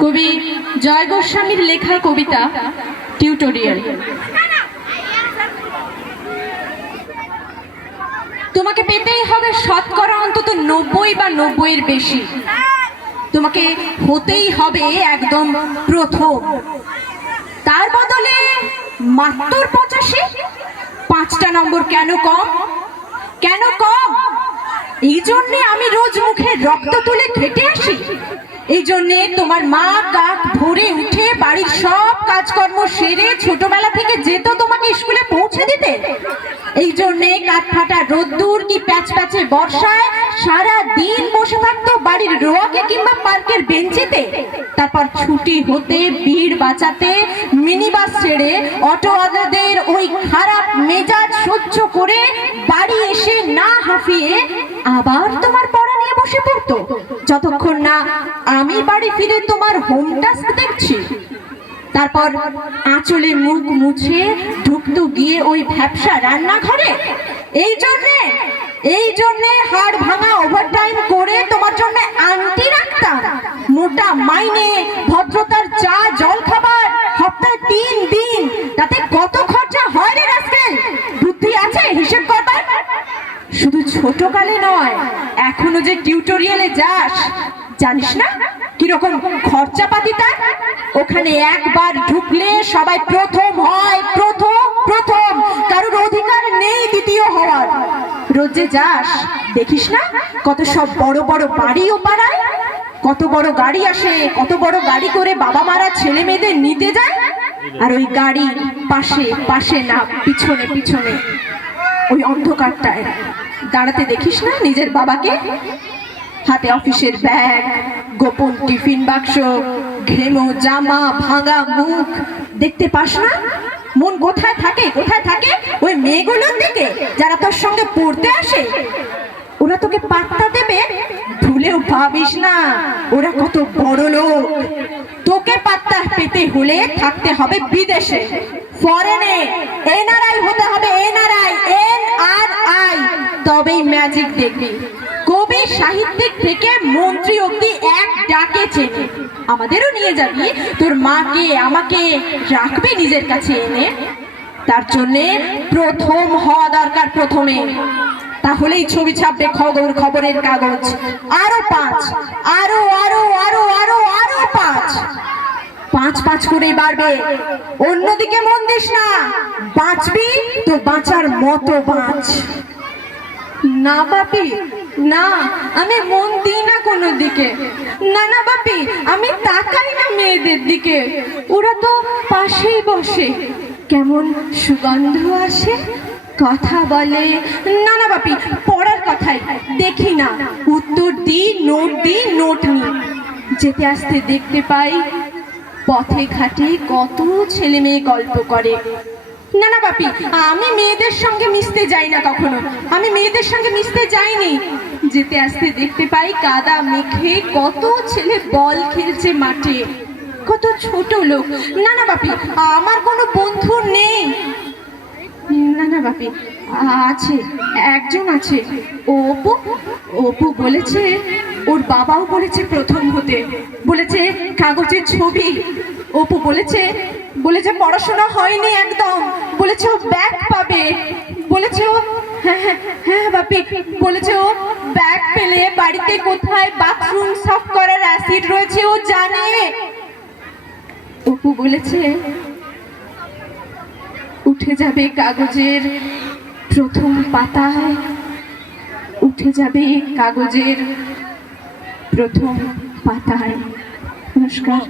কবি জয় গোস্বামীর লেখা কবিতা টিউটোরিয়াল। তোমাকে পেতেই হবে শতকরা অন্তত নব্বই বা নব্বইয়ের বেশি। তোমাকে হতেই হবে একদম প্রথম। তার বদলে মাত্র পঁচাশি, পাঁচটা নম্বর কেন কম? কেন কম? এই জন্যে আমি রোজ মুখে রক্ত তুলে খেটে আসি। এই জন্যে তোমার মা কাক ভোরে উঠে বাড়ির সব কাজকর্ম সেরে ছোটবেলা থেকে যেত তোমাকে স্কুলে পৌঁছে দিতে? এই জন্যে কাঠ ফাটা রোদ্দুর কি প্যাচ প্যাচে বর্ষায় সারা দিন বসে থাকতো বাড়ির রোয়াকে কিংবা পার্কের বেঞ্চিতে? তারপর ছুটি হতে, ভিড় বাঁচাতে মিনি বাস ছেড়ে অটোওয়ালাদের ওই খারাপ মেজাজ সহ্য করে বাড়ি এসে না হাঁফিয়ে আবার তোমার পড়া নিয়ে বসে পড়তো? যতক্ষণ না আমি বাড়ি ফিরে তোমার হোম টাস্ক দেখছি। তারপর আঁচলে মুখ মুছে ঢুকতো গিয়ে ওই ভ্যাবসা রান্নাঘরে। এই জন্যে এই জন্যে হাড় ভাঙা ওভারটাইম করে তোমার জন্য আন্টি রাখতাম। মোটা মাইনে, ভদ্রতার চা জল খাবার সপ্তাহে তিন দিন। তাতে কত খরচা হয় রে রাস্কেল? বুদ্ধি আছে হিসেব করবার? শুধু ছোটকালে নয়, এখনও যে টিউটোরিয়ালে যাস জানিস না? কীরকম খরচাপাতি তার? ওখানে একবার ঢুকলে সবাই প্রথম হয়, প্রথম প্রথম। কারোর অধিকার নেই দ্বিতীয় হওয়ার। রোজে যাস, দেখিস না? কত সব বড় বড় বাড়ি ও পাড়ায়? কত বড় গাড়ি আসে, কত বড় গাড়ি করে বাবা মারা ছেলে মেয়েদের নিতে যায়? আর ওই গাড়ির পাশে পাশে না, পিছনে পিছনে। ওই অন্ধকারটায়। দাঁড়াতে দেখিস না নিজের বাবাকে? হাতে অফিসের ব্যাগ, গোপন টিফিন বাক্স, ঘেমো জামা, ভাঙা মুখ। দেখতে পাস না? মন কোথায় থাকে? কোথায় থাকে? ওই মেয়েগুলোর দিকে, যারা তোর সঙ্গে পড়তে আসে। ওরা তোকে পাত্তা দেবে? ভুলেও ভাবিস না, ওরা কত বড় লোক। তোকে পাত্তা পেতে হলে থাকতে হবে বিদেশে। ফরেনে এনআরআই হতে হবে এনআরআই এন আর আই তবেই ম্যাজিক দেখবি। কবি সাহিত্যিক থেকে মন্ত্রী অব্দি এক ডাকে আমাদেরও নিয়ে যাবি? তোর মাকে, আমাকে রাখবে নিজের কাছে এনে? তার জন্যে প্রথম হওয়া দরকার প্রথমে। তাহলেই ছবি ছাপবে খবর, খবরের কাগজ। আরও পাঁচ, আরও আরও আরও আরও আরও পাঁচ। পাঁচ পাঁচ করেই বাড়বে। অন্যদিকে মন দিস না। বাঁচবি তো বাঁচার মতো বাঁচ। না বাপি, না, আমি মন দিই না কোনো দিকে। না না বাপি, আমি তাকাই না মেয়েদের দিকে। ওরা তো পাশেই বসে। কেমন সুগন্ধ আসে? কথা বলে। না না বাপি, পড়ার কথাই। দেখি না। উত্তর দিই, নোট দিই, নোট নিই। যেতে আসতে দেখতে পাই, পথে ঘাটে কত ছেলে মেয়ে গল্প করে। না না, বাপি, আমি মেয়েদের সঙ্গে মিশতে যাই না কখনো। আমি মেয়েদের সঙ্গে মিশতে যাইনি। যেতে আসতে দেখতে পাই কাদা মেঘে কত ছেলে বল খেলছে মাঠে। কত ছোট লোক। না না, বাপি, আমার কোনো বন্ধু নেই। না না, বাপি, আছে, একজন আছে। অপু অপু বলেছে, ওর বাবাও বলেছে প্রথম হতে। বলেছে কাগজের ছবি। অপু বলেছে বলেছে পড়াশোনা হয়নি একদম। বলেছে ও ব্যাগ পাবে। বলেছে ও হ্যাঁ হ্যাঁ হ্যাঁ বাপি। বলেছে ও ব্যাগ পেলে বাড়িতে কোথায় বাথরুম সাফ করার অ্যাসিড রয়েছে ও জানে। অপু বলেছে, উঠে যাবে কাগজের প্রথম পাতায়। উঠে যাবে কাগজের প্রথম পাতায়। নমস্কার।